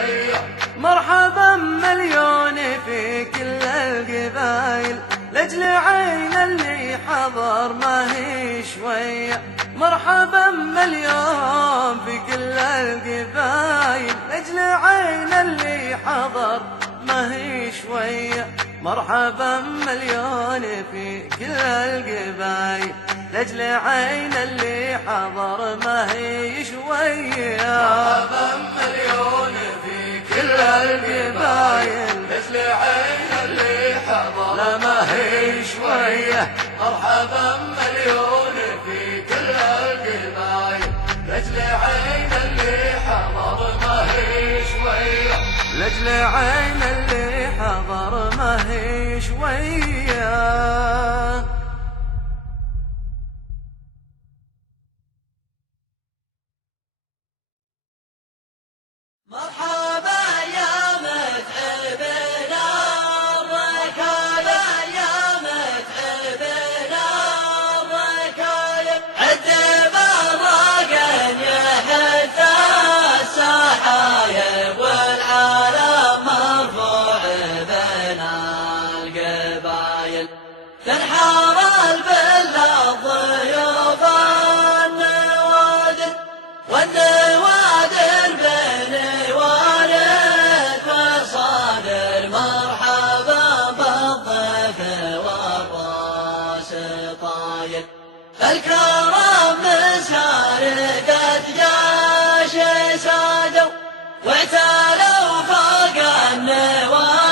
شوية. مرحبا مليون في كل القبايل، لأجل عين اللي حضر ما هي شوية. مرحبا مليون في كل القبايل، لأجل عين اللي حضر ما هي شوية. مرحبا مليون في كل القبايل، لأجل عين اللي حضر ما هي شوية. مرحبا مليون في كل القبايل، لأجل عين اللي حضر لا ما هي شوية. مرحبا مليون في كل القبايل، لأجل عين اللي حضر ما هي شوية. لأجل عين اللي حضر ما هي شوية. مرحبا يا متعبنا الركايب، يا متعبنا الركايب، عذب الراقن يحث السحايب، والعالم مرفوع بنا القبايل. تنحار البلا الضيوف النوادر، والنوادر بين وارث وصادر. مرحبا بالضيف والراس طايل، الكرم مساردة جاش سادوا، واعتلوا فوق النوادر